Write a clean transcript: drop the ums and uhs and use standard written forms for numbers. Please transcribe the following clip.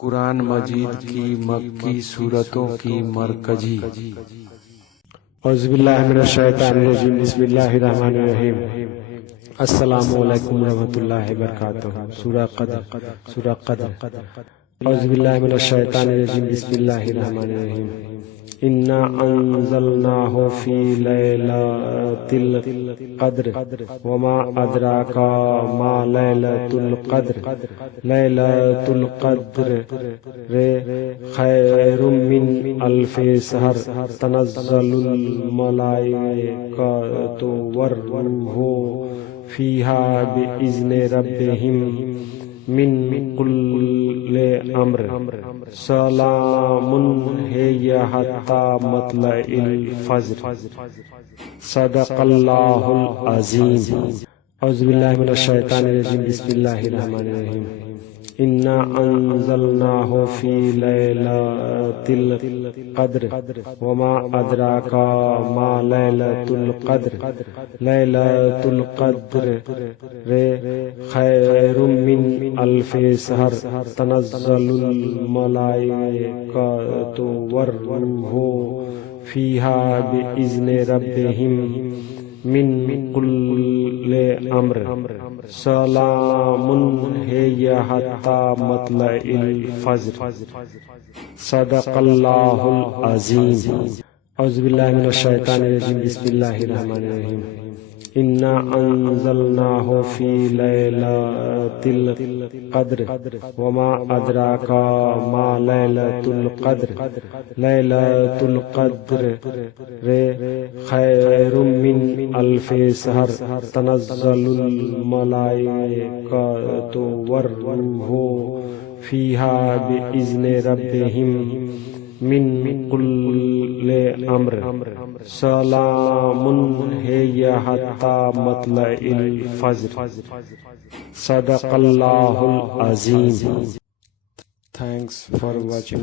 قرآن مجید کی مکی سورتوں کی مرکزی اعوذ باللہ من الشیطان الرجیم بسم اللہ الرحمن الرحیم السلام علیکم ورحمۃ اللہ وبرکاتہ سورہ قدر اعوذ باللہ من الشیطان الرجیم بسم اللہ الرحمن الرحیم انا انزلناہ فی لیلۃ القدر وما ادراک ما لیلۃ القدر لیلۃ القدر خیر من الف شہر تنزل الملائکۃ والروح فیہا بإذن ربہم من کل امر سلام ہی حتی مطلع الفجر صدق اللہ العظیم اعوذ باللہ من الشیطان الرجیم بسم اللہ الرحمن الرحیم انا انزلناہ فی لیلۃ القدر وما ادراک ما لیلۃ القدر لیلۃ القدر خیر من الف شہر تنزل الملائکۃ والروح فیہا بإذن ربہم من کل امر سلام ہی حتی مطلع الفجر صدق اللہ العظیم اعوذ باللہ من الشیطان الرجیم بسم اللہ الرحمن الرحیم انا انزلناہ فی لیلۃ القدر وما ادراک ما لیلۃ القدر لیلۃ القدر خیر من الف شہر تنزل الملائکۃ والروح فیہا بإذن ربہم من کل امر سلام ہی حتی مطلع الفجر صدق اللہ العظیم. Thanks for watching.